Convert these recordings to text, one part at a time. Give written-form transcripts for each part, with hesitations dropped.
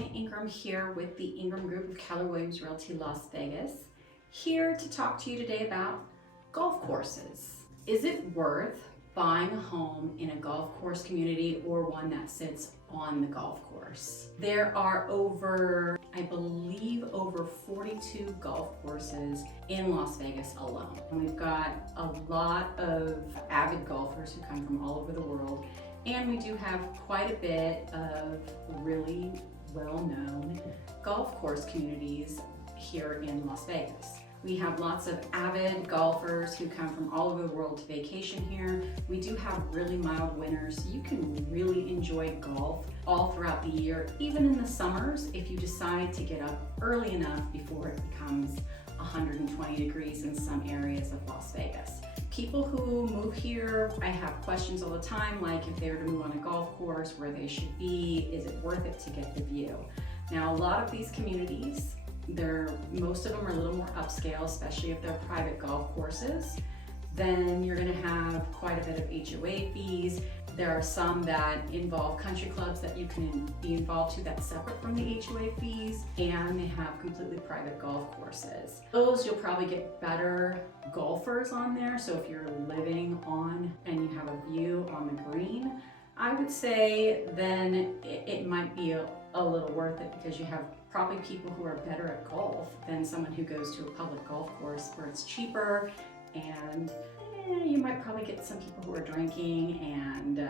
Cristina Ingram here with the Ingram Group of Keller Realty Las Vegas, here to talk to you today about golf courses. Is it worth buying a home in a golf course community or one that sits on the golf course? There are I believe over 42 golf courses in Las Vegas alone. And we've got a lot of avid golfers who come from all over the world. And we do have quite a bit of really well-known golf course communities here in Las Vegas. We have lots of avid golfers who come from all over the world to vacation here. We do have really mild winters, so you can really enjoy golf all throughout the year, even in the summers if you decide to get up early enough before it becomes 120 degrees in some areas of Las Vegas. People who move here, I have questions all the time, like if they were to move on a golf course, where they should be, is it worth it to get the view? Now, a lot of these communities, most of them are a little more upscale, especially if they're private golf courses. Then you're gonna have quite a bit of HOA fees. There are some that involve country clubs that you can be involved to that's separate from the HOA fees, and they have completely private golf courses. Those you'll probably get better golfers on there, so if you're living on and you have a view on the green, I would say then it might be a little worth it, because you have probably people who are better at golf than someone who goes to a public golf course where it's cheaper, and you might probably get some people who are drinking and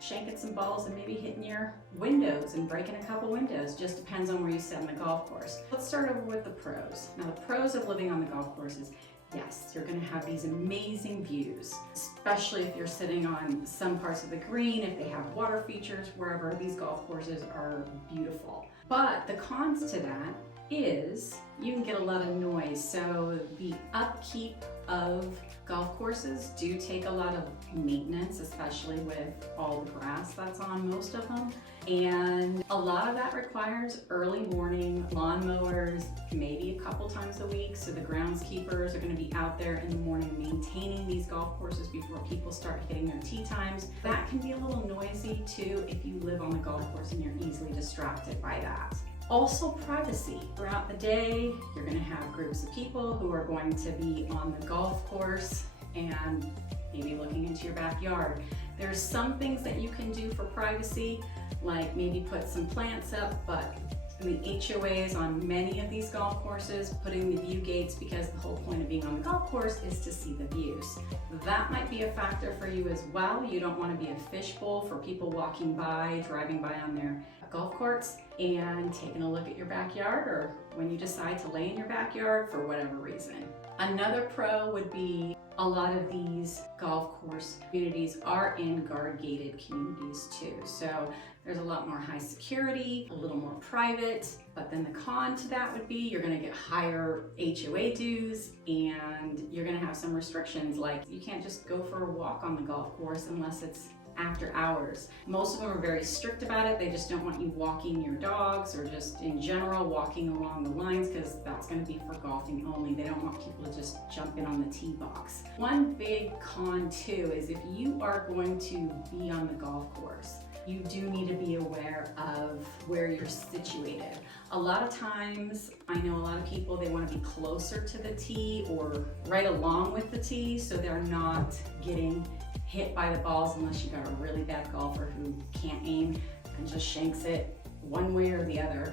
shanking some balls and maybe hitting your windows and breaking a couple windows. Just depends on where you sit on the golf course. Let's start over with the pros. Now, the pros of living on the golf course is, yes, you're going to have these amazing views, especially if you're sitting on some parts of the green, if they have water features, wherever. These golf courses are beautiful. But the cons to that is you can get a lot of noise. So the upkeep of golf courses do take a lot of maintenance, especially with all the grass that's on most of them. And a lot of that requires early morning lawn mowers, maybe a couple times a week. So the groundskeepers are going to be out there in the morning maintaining these golf courses before people start hitting their tee times. That can be a little noisy too if you live on the golf course and you're easily distracted by that. Also, privacy. Throughout the day, you're going to have groups of people who are going to be on the golf course and maybe looking into your backyard. There's some things that you can do for privacy, like maybe put some plants up, but the HOAs on many of these golf courses, putting the view gates, because the whole point of being on the golf course is to see the views. That might be a factor for you as well. You don't want to be a fishbowl for people walking by, driving by on their golf courts and taking a look at your backyard, or when you decide to lay in your backyard for whatever reason. Another pro would be a lot of these golf course communities are in guard-gated communities too. So there's a lot more high security, a little more private, but then the con to that would be you're gonna get higher HOA dues, and you're gonna have some restrictions, like you can't just go for a walk on the golf course unless it's after hours. Most of them are very strict about it. They just don't want you walking your dogs, or just in general walking along the lines, because that's going to be for golfing only. They don't want people to just jump in on the tee box. One big con too is if you are going to be on the golf course, you do need to be aware of where you're situated. A lot of times, I know a lot of people, they want to be closer to the tee or right along with the tee, so they're not getting hit by the balls, unless you got a really bad golfer who can't aim and just shanks it one way or the other,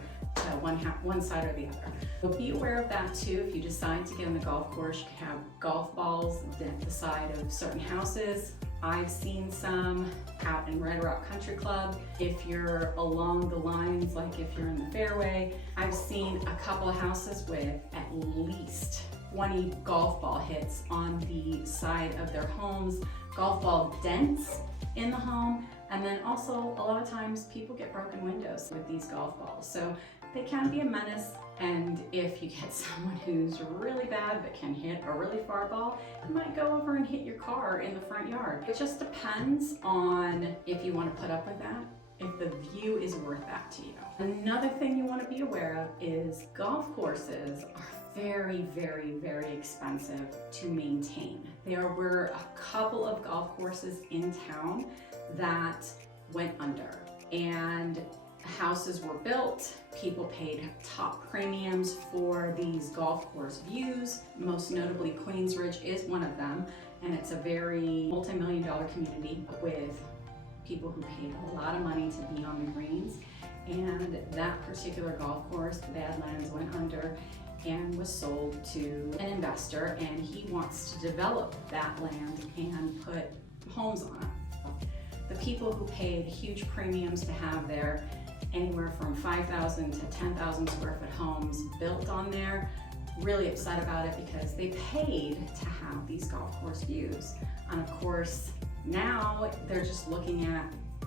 one side or the other. So be aware of that too. If you decide to get on the golf course, you can have golf balls at the side of certain houses. I've seen some out in Red Rock Country Club. If you're along the lines, like if you're in the fairway, I've seen a couple of houses with at least 20 golf ball hits on the side of their homes, golf ball dents in the home, and then also a lot of times people get broken windows with these golf balls. So they can be a menace, and if you get someone who's really bad but can hit a really far ball, it might go over and hit your car in the front yard. It just depends on if you want to put up with that, if the view is worth that to you. Another thing you want to be aware of is golf courses are very, very, very expensive to maintain. There were a couple of golf courses in town that went under, and houses were built, people paid top premiums for these golf course views. Most notably, Queens Ridge is one of them, and it's a very multi-million-dollar community with people who paid a lot of money to be on the greens. And that particular golf course, the Badlands, went under and was sold to an investor, and he wants to develop that land and put homes on it. The people who paid huge premiums to have their anywhere from 5,000 to 10,000 square foot homes built on there, really upset about it because they paid to have these golf course views. And of course, now they're just looking at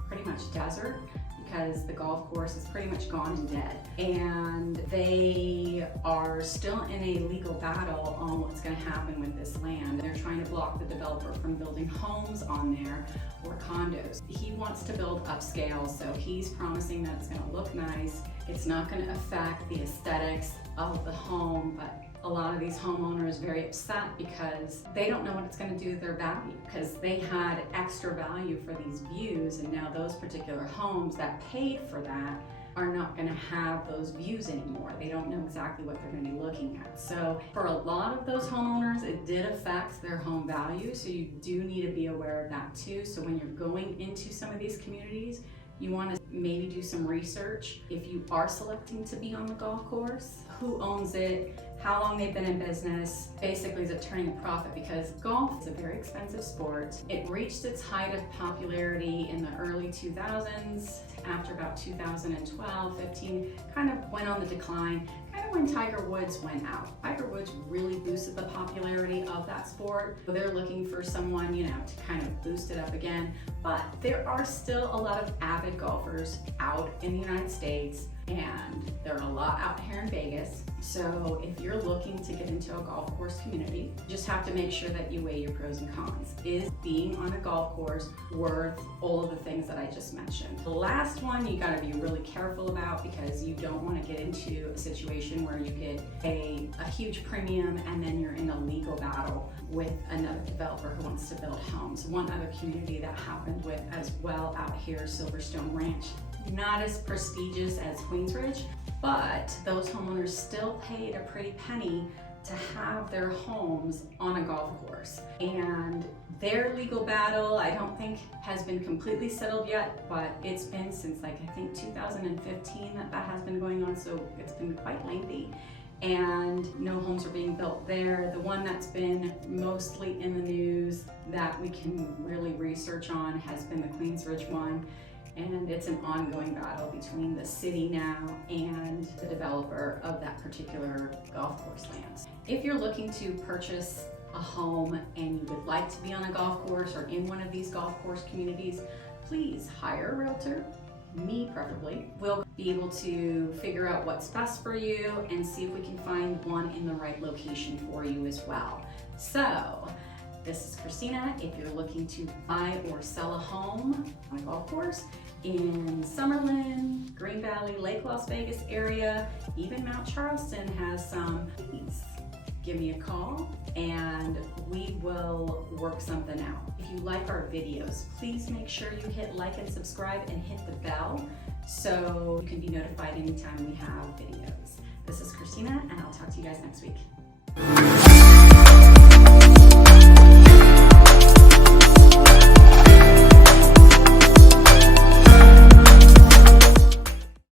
pretty much desert, because the golf course is pretty much gone and dead. And they are still in a legal battle on what's going to happen with this land. They're trying to block the developer from building homes on there or condos. He wants to build upscale, so he's promising that it's going to look nice. It's not going to affect the aesthetics of the home, but a lot of these homeowners are very upset because they don't know what it's going to do with their value, because they had extra value for these views, and now those particular homes that paid for that are not going to have those views anymore. They don't know exactly what they're going to be looking at. So for a lot of those homeowners, it did affect their home value, so you do need to be aware of that too. So when you're going into some of these communities, you want to maybe do some research. If you are selecting to be on the golf course, who owns it, how long they've been in business, basically is it turning a profit, because golf is a very expensive sport. It reached its height of popularity in the early 2000s. After about 2012, 15, kind of went on the decline, kind of when Tiger Woods went out. Tiger Woods really boosted the popularity of that sport. So they're looking for someone, to kind of boost it up again. But there are still a lot of avid golfers out in the United States, and there are a lot out here in Vegas. So if you're looking to get into a golf course community, you just have to make sure that you weigh your pros and cons. Is being on a golf course worth all of the things that I just mentioned? The last one you gotta be really careful about, because you don't wanna get into a situation where you get a huge premium and then you're in a legal battle with another developer who wants to build homes. One other community that happened with as well out here, Silverstone Ranch. Not as prestigious as Queens Ridge, but those homeowners still paid a pretty penny to have their homes on a golf course. And their legal battle, I don't think has been completely settled yet, but it's been since I think 2015 that has been going on, so it's been quite lengthy. And no homes are being built there. The one that's been mostly in the news that we can really research on has been the Queens Ridge one. And it's an ongoing battle between the city now and the developer of that particular golf course land. If you're looking to purchase a home and you would like to be on a golf course or in one of these golf course communities, please hire a realtor, me preferably. We'll be able to figure out what's best for you and see if we can find one in the right location for you as well. So, this is Cristina. If you're looking to buy or sell a home on a golf course in Summerlin, Green Valley, Lake Las Vegas area, even Mount Charleston has some, please give me a call and we will work something out. If you like our videos, please make sure you hit like and subscribe and hit the bell so you can be notified anytime we have videos. This is Cristina, and I'll talk to you guys next week.